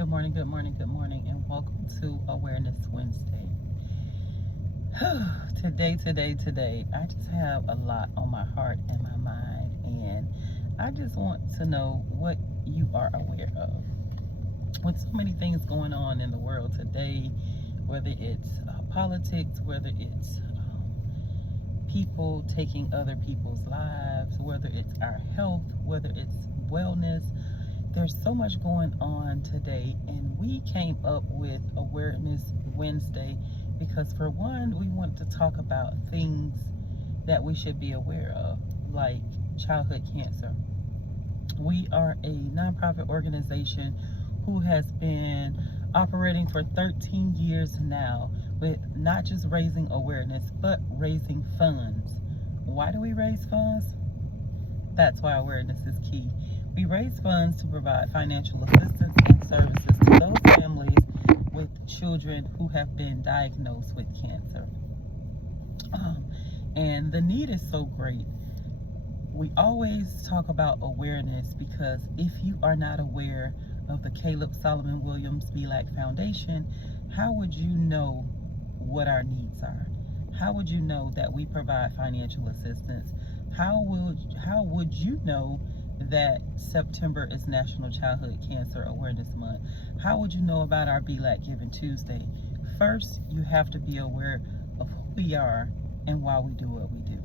good morning, good morning, good morning, and welcome to Awareness Wednesday. Today, I just have a lot on my heart and my mind, and I just want to know what you are aware of. With so many things going on in the world today, whether it's politics, whether it's people taking other people's lives, whether it's our health, whether it's wellness, there's so much going on today, and we came up with Awareness Wednesday because, for one, we wanted to talk about things that we should be aware of, like childhood cancer. We are a nonprofit organization who has been operating for 13 years now, with not just raising awareness but raising funds. Why do we raise funds? That's why awareness is key. We raise funds to provide financial assistance and services to those families with children who have been diagnosed with cancer. And the need is so great. We always talk about awareness because if you are not aware of the Caleb Solomon Williams B.E.L.A.C Foundation, how would you know what our needs are? How would you know that we provide financial assistance? How would you know that September is National Childhood Cancer Awareness Month? How would you know about our B.E.L.A.C Giving Tuesday? First, you have to be aware of who we are and why we do what we do.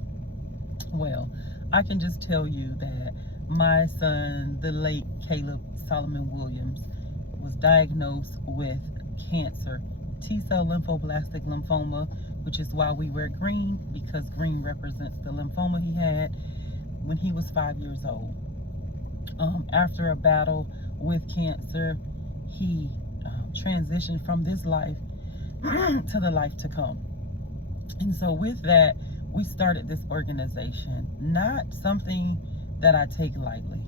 Well, I can just tell you that my son, the late Caleb Solomon Williams, was diagnosed with cancer, T-cell lymphoblastic lymphoma, which is why we wear green, because green represents the lymphoma he had when he was 5 years old. After a battle with cancer, he transitioned from this life to the life to come. And so with that, we started this organization, not something that I take lightly.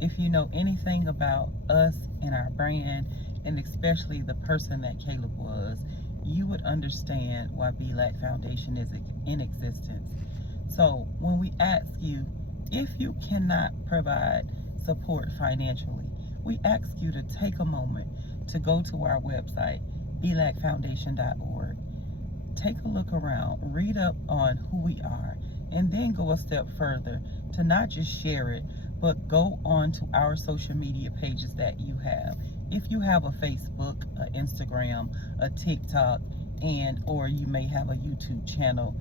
If you know anything about us and our brand, and especially the person that Caleb was, you would understand why B.E.L.A.C Foundation is in existence. So when we ask you, if you cannot provide support financially, we ask you to take a moment to go to our website, belacfoundation.org. Take a look around, read up on who we are, and then go a step further to not just share it, but go on to our social media pages that you have. If you have a Facebook, an Instagram, a TikTok, or you may have a YouTube channel,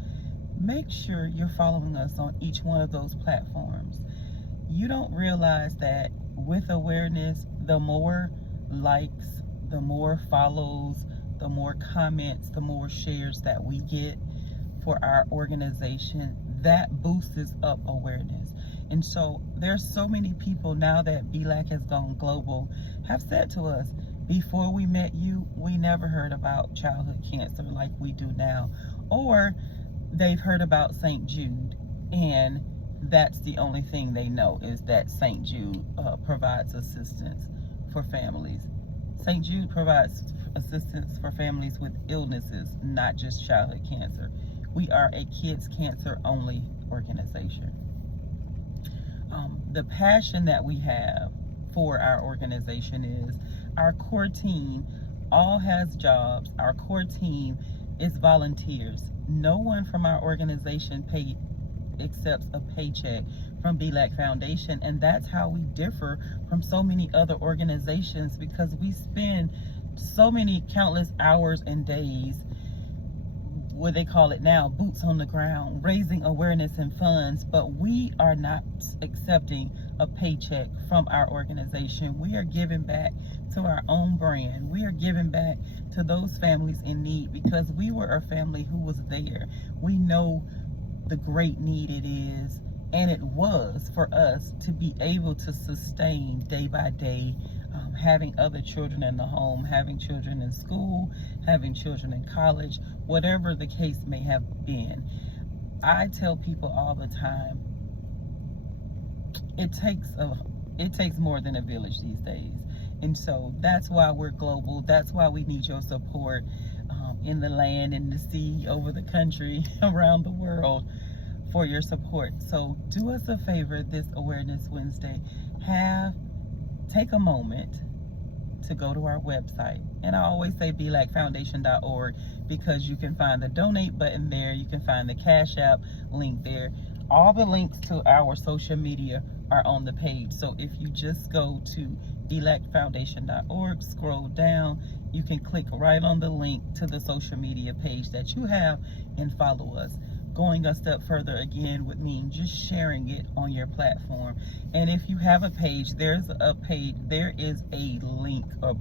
make sure you're following us on each one of those platforms. You don't realize that with awareness, the more likes, the more follows, the more comments, the more shares that we get for our organization, that boosts up awareness. And so there's so many people now that B.E.L.A.C has gone global have said to us, before we met you, we never heard about childhood cancer like we do now. Or they've heard about St. Jude, and that's the only thing they know, is that St. Jude provides assistance for families. St. Jude provides assistance for families with illnesses, not just childhood cancer. We are a kids cancer only organization. The passion that we have for our organization is our core team all has jobs. Our core team is volunteers. No one from our organization accepts a paycheck from B.E.L.A.C Foundation, and that's how we differ from so many other organizations, because we spend so many countless hours and days, what they call it now, boots on the ground, raising awareness and funds, but we are not accepting a paycheck from our organization. We are giving back to our own brand. We are giving back to those families in need, because we were a family who was there. We know the great need it is, and it was for us to be able to sustain day by day, having other children in the home, having children in school, having children in college, whatever the case may have been. I tell people all the time, it takes more than a village these days. And so that's why we're global. That's why we need your support in the land, in the sea, over the country, around the world, for your support. So do us a favor this Awareness Wednesday. Take a moment to go to our website. And I always say BLACfoundation.org because you can find the donate button there. You can find the Cash App link there. All the links to our social media are on the page. So if you just go to BLACfoundation.org, scroll down, you can click right on the link to the social media page that you have and follow us. Going a step further again would mean just sharing it on your platform. And if you have a page, there is a link of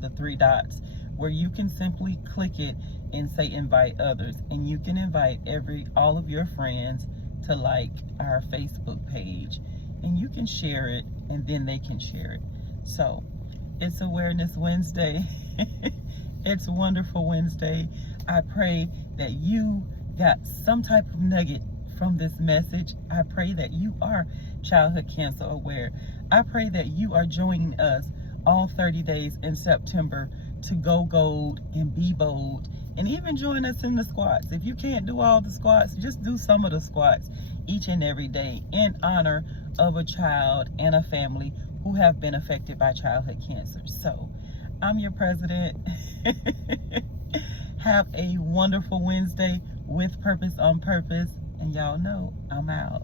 the three dots where you can simply click it and say invite others, and you can invite all of your friends to like our Facebook page, and you can share it and then they can share it. So it's Awareness Wednesday. It's Wonderful Wednesday. I pray that you got some type of nugget from this message. I pray that you are childhood cancer aware. I pray that you are joining us all 30 days in September to go gold and be bold, and even join us in the squats. If you can't do all the squats, just do some of the squats each and every day in honor of a child and a family who have been affected by childhood cancer. So I'm your president. Have a wonderful Wednesday with purpose on purpose, and y'all know I'm out.